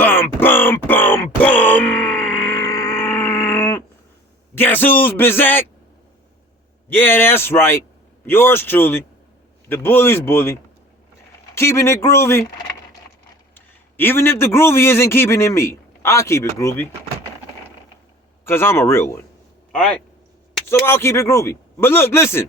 Bum, bum, bum, bum. Guess who's Bizak? Yeah, that's right. Yours truly. The bully's bully. Keeping it groovy. Even if the groovy isn't keeping it me, I'll keep it groovy. Because I'm a real one. Alright? So I'll keep it groovy. But look, listen.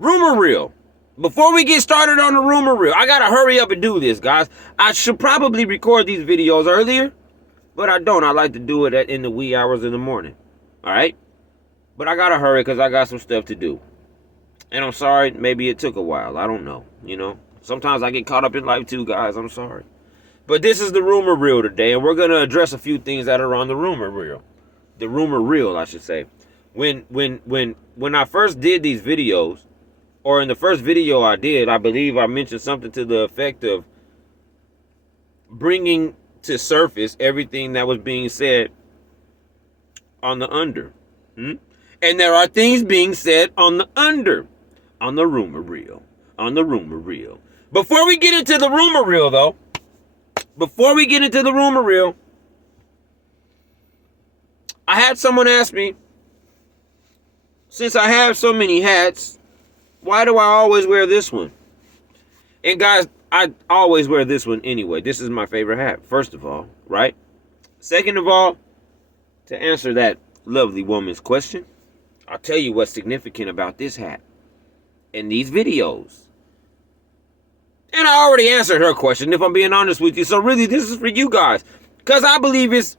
Rumor reel. Before we get started on the rumor reel, I gotta hurry up and do this, guys. I should probably record these videos earlier, but I don't. I like to do it in the wee hours in the morning. Alright? But I gotta hurry because I got some stuff to do. And I'm sorry, maybe it took a while. I don't know, you know. Sometimes I get caught up in life too, guys. I'm sorry. But this is the rumor reel today, and we're going to address a few things that are on the rumor reel. The rumor reel, I should say. When I first did these videos, or in the first video I did, I believe I mentioned something to the effect of bringing to surface everything that was being said on the under. And there are things being said on the under, on the rumor reel, on the rumor reel. Before we get into the rumor reel, though, I had someone ask me, since I have so many hats, why do I always wear this one? And guys, I always wear this one anyway. This is my favorite hat, first of all, right? Second of all, to answer that lovely woman's question, I'll tell you what's significant about this hat and these videos. And I already answered her question, if I'm being honest with you. So really, this is for you guys. Because I believe it's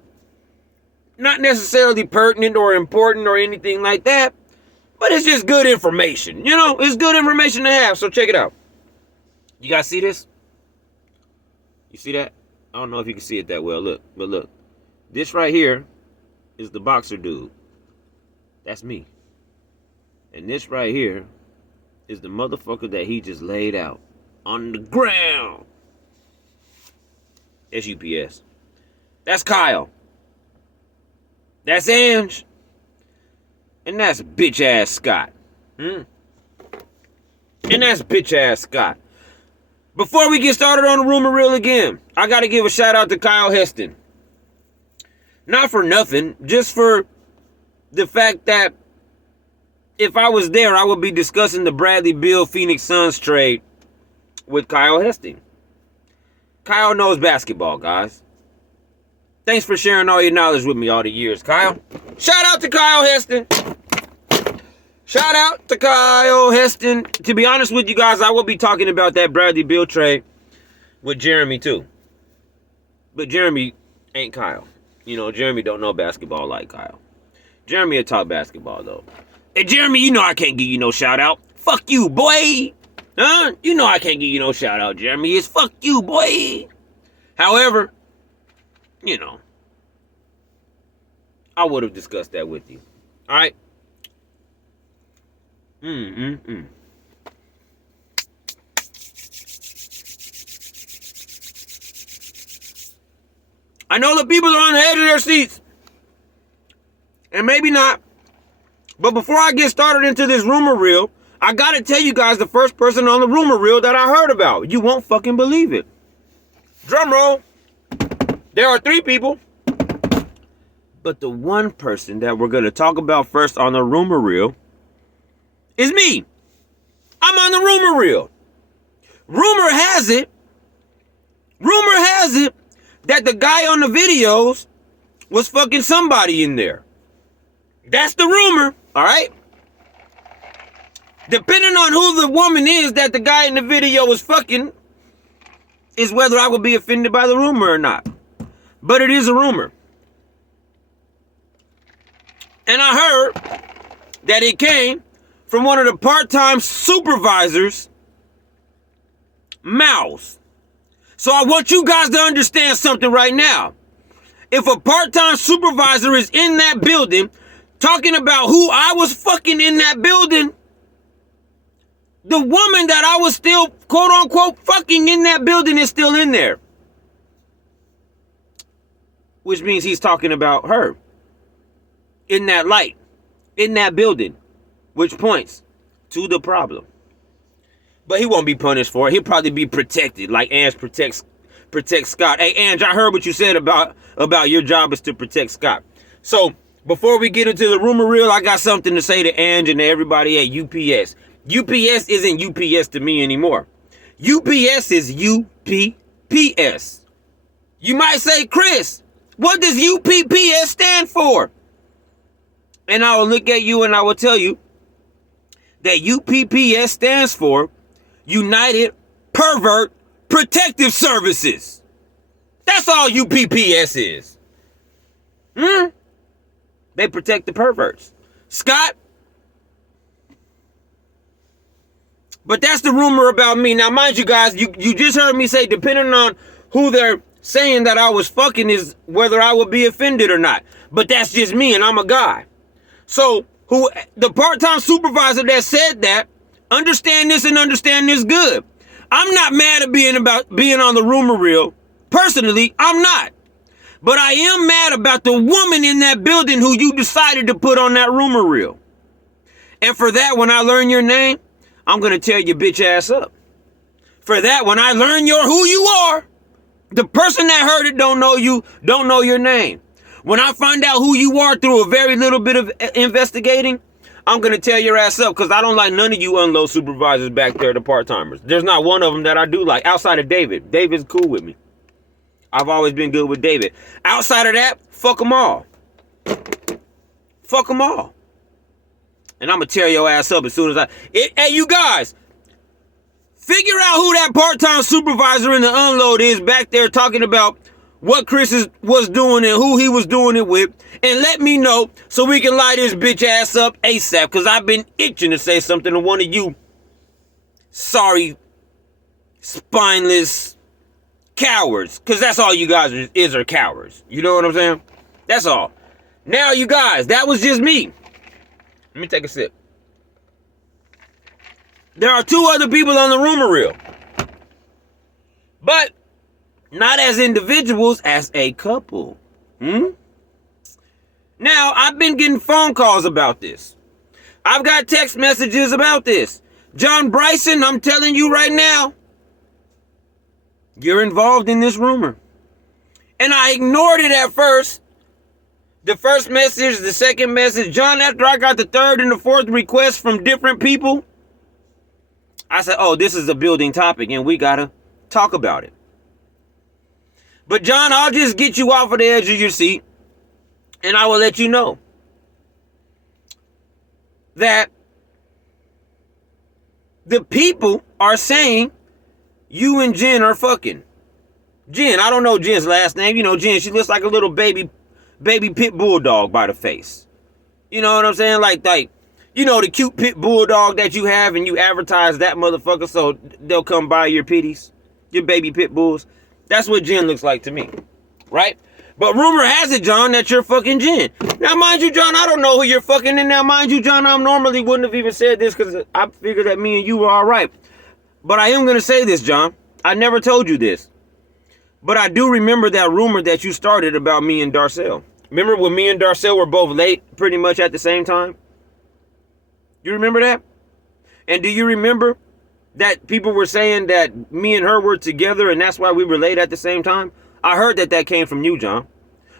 not necessarily pertinent or important or anything like that. But it's just good information. You know, it's good information to have. So check it out. You guys see this? You see that? I don't know if you can see it that well. Look. But look. This right here is the boxer dude. That's me. And this right here is the motherfucker that he just laid out on the ground. That's UPS. That's Kyle. That's Ange. And that's bitch ass Scott. And that's bitch ass Scott. Before we get started on the rumor reel again, I gotta give a shout out to Kyle Heston. Not for nothing, just for the fact that if I was there, I would be discussing the Bradley Beal Phoenix Suns trade with Kyle Heston. Kyle knows basketball, guys. Thanks for sharing all your knowledge with me all the years, Kyle. Shout out to Kyle Heston. Shout out to Kyle Heston. To be honest with you guys, I will be talking about that Bradley Beal trade with Jeremy too. But Jeremy ain't Kyle. You know, Jeremy don't know basketball like Kyle. Jeremy will talk basketball though. And Jeremy, you know I can't give you no shout out. Fuck you, boy. Huh? You know I can't give you no shout out, Jeremy. It's fuck you, boy. However, you know, I would have discussed that with you. All right? I know the people are on the edge of their seats. And maybe not. But before I get started into this rumor reel, I gotta tell you guys the first person on the rumor reel that I heard about. You won't fucking believe it. Drum roll. There are 3 people. But the one person that we're gonna talk about first on the rumor reel is me. I'm on the rumor reel. Rumor has it that the guy on the videos was fucking somebody in there. That's the rumor, all right? Depending on who the woman is that the guy in the video was fucking is whether I would be offended by the rumor or not. But it is a rumor. And I heard that it came from one of the part-time supervisors' mouths. So I want you guys to understand something right now. If a part-time supervisor is in that building talking about who I was fucking in that building, the woman that I was still, quote-unquote, fucking in that building is still in there. Which means he's talking about her. In that light. In that building. Which points to the problem. But he won't be punished for it. He'll probably be protected. Like Ange protects protect Scott. Hey, Ange, I heard what you said about your job is to protect Scott. So before we get into the rumor reel, I got something to say to Ange and to everybody at UPS. UPS isn't UPS to me anymore. UPS is UPPS. You might say, Chris, what does UPPS stand for? And I will look at you and I will tell you that UPPS stands for United Pervert Protective Services. That's all UPPS is. They protect the perverts. Scott? But that's the rumor about me. Now, mind you guys, you just heard me say, depending on who they're saying that I was fucking is whether I would be offended or not. But that's just me, and I'm a guy. So, the part-time supervisor that said that, understand this and understand this good. I'm not mad at being on the rumor reel. Personally, I'm not. But I am mad about the woman in that building who you decided to put on that rumor reel. And for that, when I learn your name, I'm going to tear your bitch ass up. For that, when I learn who you are, the person that heard it don't know you, don't know your name. When I find out who you are through a very little bit of investigating, I'm going to tear your ass up because I don't like none of you unload supervisors back there, the part-timers. There's not one of them that I do like outside of David. David's cool with me. I've always been good with David. Outside of that, fuck them all. Fuck them all. And I'm going to tear your ass up as soon as hey, you guys, figure out who that part-time supervisor in the unload is back there talking about what Chris was doing and who he was doing it with. And let me know so we can light his bitch ass up ASAP. Because I've been itching to say something to one of you sorry, spineless cowards. Because that's all you guys are cowards. You know what I'm saying? That's all. Now, you guys, that was just me. Let me take a sip. There are two other people on the rumor reel. But not as individuals, as a couple. Now, I've been getting phone calls about this. I've got text messages about this. John Bryson, I'm telling you right now, you're involved in this rumor. And I ignored it at first. The first message, the second message. John, after I got the third and the fourth request from different people, I said, oh, this is a building topic and we got to talk about it. But John, I'll just get you off of the edge of your seat and I will let you know that the people are saying you and Jen are fucking. Jen, I don't know Jen's last name. You know, Jen, she looks like a little baby pit bulldog by the face. You know what I'm saying? Like, you know, the cute pit bulldog that you have and you advertise that motherfucker so they'll come buy your pitties, your baby pit bulls. That's what Jen looks like to me, right? But rumor has it, John, that you're fucking Jen. Now, mind you, John, I don't know who you're fucking. And now, mind you, John, I normally wouldn't have even said this because I figured that me and you were all right. But I am going to say this, John. I never told you this. But I do remember that rumor that you started about me and Darcel. Remember when me and Darcel were both late pretty much at the same time? You remember that? And do you remember that people were saying that me and her were together and that's why we were late at the same time? I heard that came from you, John.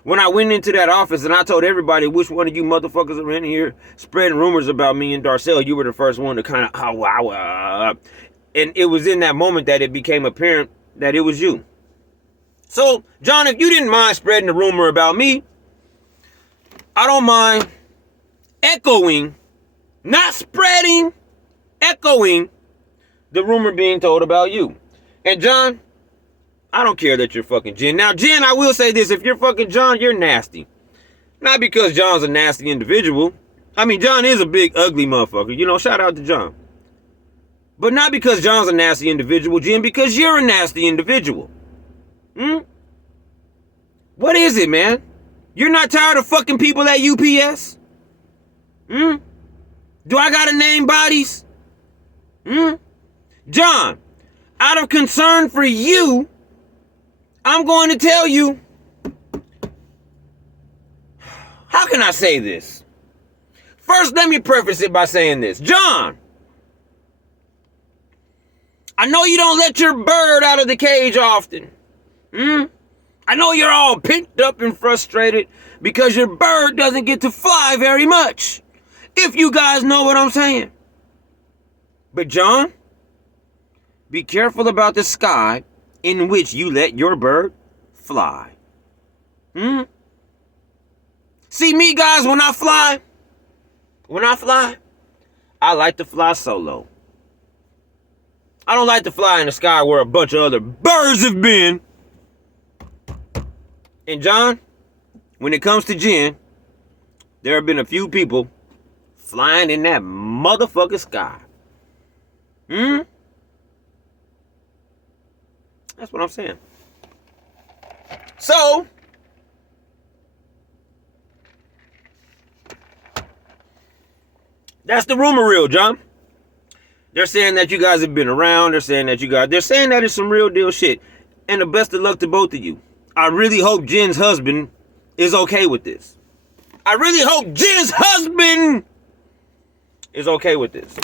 When I went into that office and I told everybody which one of you motherfuckers are in here spreading rumors about me and Darcel, you were the first one to kind of, and it was in that moment that it became apparent that it was you. So, John, if you didn't mind spreading the rumor about me, I don't mind echoing, not spreading, echoing the rumor being told about you. And John, I don't care that you're fucking Jen. Now, Jen, I will say this. If you're fucking John, you're nasty. Not because John's a nasty individual. I mean, John is a big, ugly motherfucker. You know, shout out to John. But not because John's a nasty individual, Jen, because you're a nasty individual. What is it, man? You're not tired of fucking people at UPS? Do I gotta name bodies? John, out of concern for you, I'm going to tell you. How can I say this? First, let me preface it by saying this. John, I know you don't let your bird out of the cage often. I know you're all pent up and frustrated because your bird doesn't get to fly very much. If you guys know what I'm saying. But John, be careful about the sky in which you let your bird fly. See me, guys, when I fly, I like to fly solo. I don't like to fly in the sky where a bunch of other birds have been. And John, when it comes to Jen, there have been a few people flying in that motherfucking sky. That's what I'm saying. So, that's the rumor reel, John. They're saying that you guys have been around. They're saying that it's some real deal shit. And the best of luck to both of you. I really hope Jen's husband is okay with this. I really hope Jen's husband is okay with this.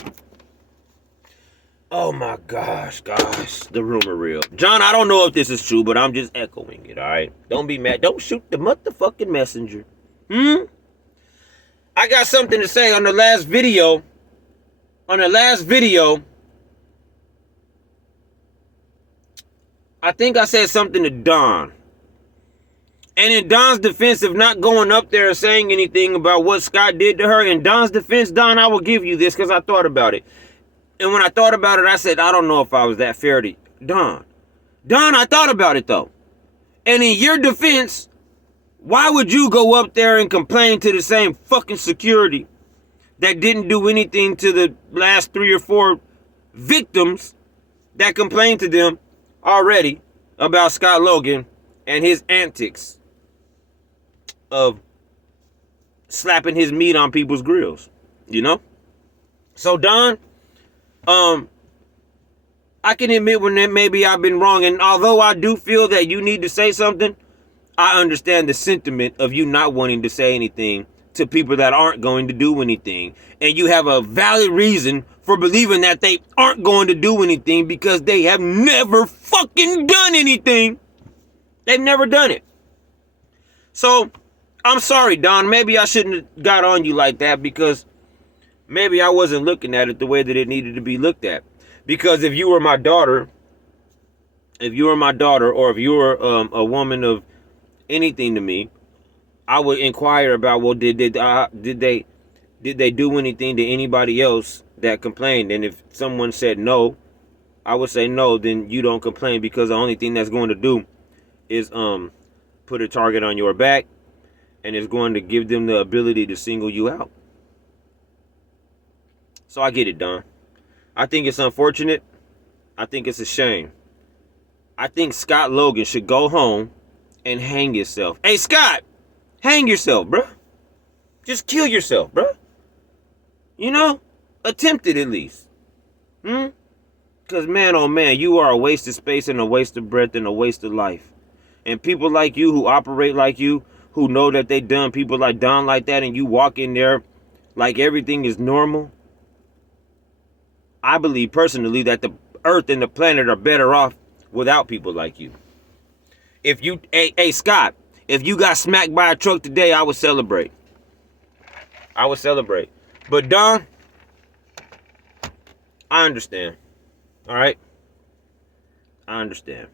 Oh my gosh, the rumor reel. John, I don't know if this is true, but I'm just echoing it, all right? Don't be mad. Don't shoot the motherfucking messenger. I got something to say on the last video. I think I said something to Don. And in Don's defense of not going up there and saying anything about what Scott did to her, in Don's defense, Don, I will give you this because I thought about it. And when I thought about it, I said, I don't know if I was that fair to Don. Don, I thought about it, though. And in your defense, why would you go up there and complain to the same fucking security that didn't do anything to the last 3 or 4 victims that complained to them already about Scott Logan and his antics of slapping his meat on people's grills, you know? So, Don, I can admit when maybe I've been wrong. And although I do feel that you need to say something, I understand the sentiment of you not wanting to say anything to people that aren't going to do anything. And you have a valid reason for believing that they aren't going to do anything because they have never fucking done anything. They've never done it. So, I'm sorry, Don. Maybe I shouldn't have got on you like that because maybe I wasn't looking at it the way that it needed to be looked at. Because if you were my daughter, or if you were a woman of anything to me, I would inquire about, well, did they do anything to anybody else that complained? And if someone said no, I would say no, then you don't complain because the only thing that's going to do is put a target on your back and it's going to give them the ability to single you out. So I get it, Don. I think it's unfortunate. I think it's a shame. I think Scott Logan should go home and hang himself. Hey, Scott, hang yourself, bruh. Just kill yourself, bruh. You know, attempt it at least. Because man, oh man, you are a waste of space and a waste of breath and a waste of life. And people like you who operate like you, who know that they done people like Don like that, and you walk in there like everything is normal. I believe personally that the earth and the planet are better off without people like you. If you, hey Scott, if you got smacked by a truck today, I would celebrate. But Don, I understand. All right? I understand.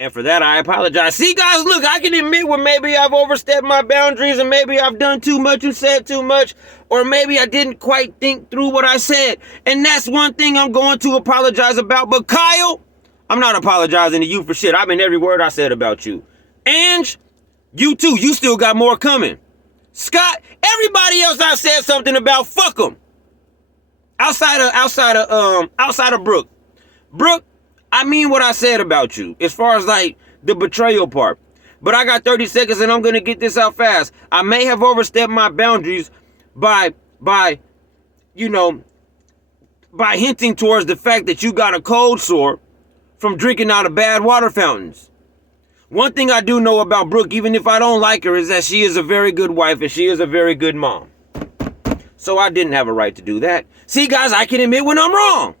And for that, I apologize. See, guys, look, I can admit when maybe I've overstepped my boundaries and maybe I've done too much and said too much, or maybe I didn't quite think through what I said. And that's one thing I'm going to apologize about. But Kyle, I'm not apologizing to you for shit. I mean every word I said about you. Ange, you too. You still got more coming. Scott, everybody else I've said something about, fuck them. Outside of Brooke. Brooke, I mean what I said about you, as far as like the betrayal part. But I got 30 seconds and I'm going to get this out fast. I may have overstepped my boundaries by hinting towards the fact that you got a cold sore from drinking out of bad water fountains. One thing I do know about Brooke, even if I don't like her, is that she is a very good wife and she is a very good mom. So I didn't have a right to do that. See, guys, I can admit when I'm wrong.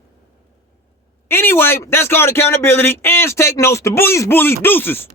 Anyway, that's called accountability. And take notes. The bullies, deuces.